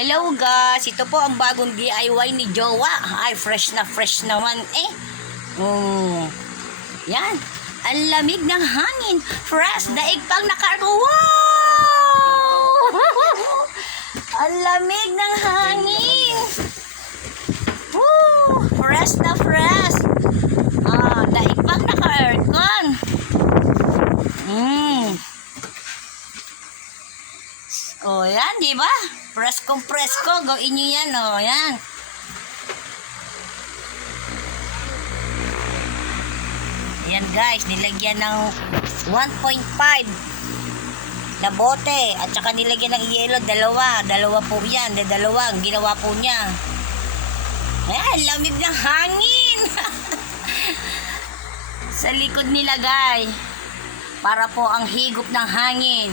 Hello guys, ito po ang bagong DIY ni Jowa. Ay, fresh naman eh. Yan. Ang lamig ng hangin. Fresh, daig pang wow! Ang lamig ng hangin. Woo! Fresh na fresh. Daig pang naka-aircon. Oh, yan, di ba? Presko. Gawin nyo yan, oh, yan. Yan, guys, nilagyan ng 1.5 na bote. At saka nilagyan ng yelo, dalawa po yan. Dalawa, ang ginawa po niya. Ayan, lamig ng hangin. Sa likod nilagay. Para po ang higop ng hangin.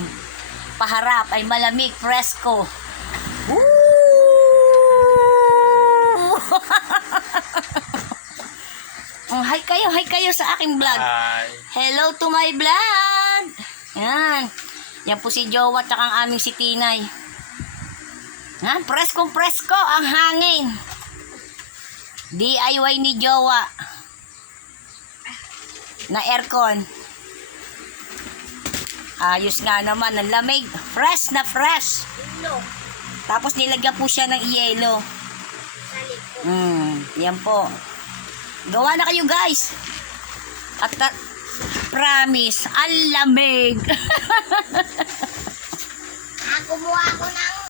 Paharap ay malamig, presko. Hi kayo sa aking vlog. Hi. Hello to my vlog. Yan. Yan po si Jowa at ang aming si Tinay. Yan, presko ang hangin. DIY ni Jowa. Na aircon. Ayos nga naman, ang lamig. Fresh na fresh. Tapos nilagyan po siya ng yelo. Yan po. Gawa na kayo guys. At promise, ang lamig. Kumuha ako ng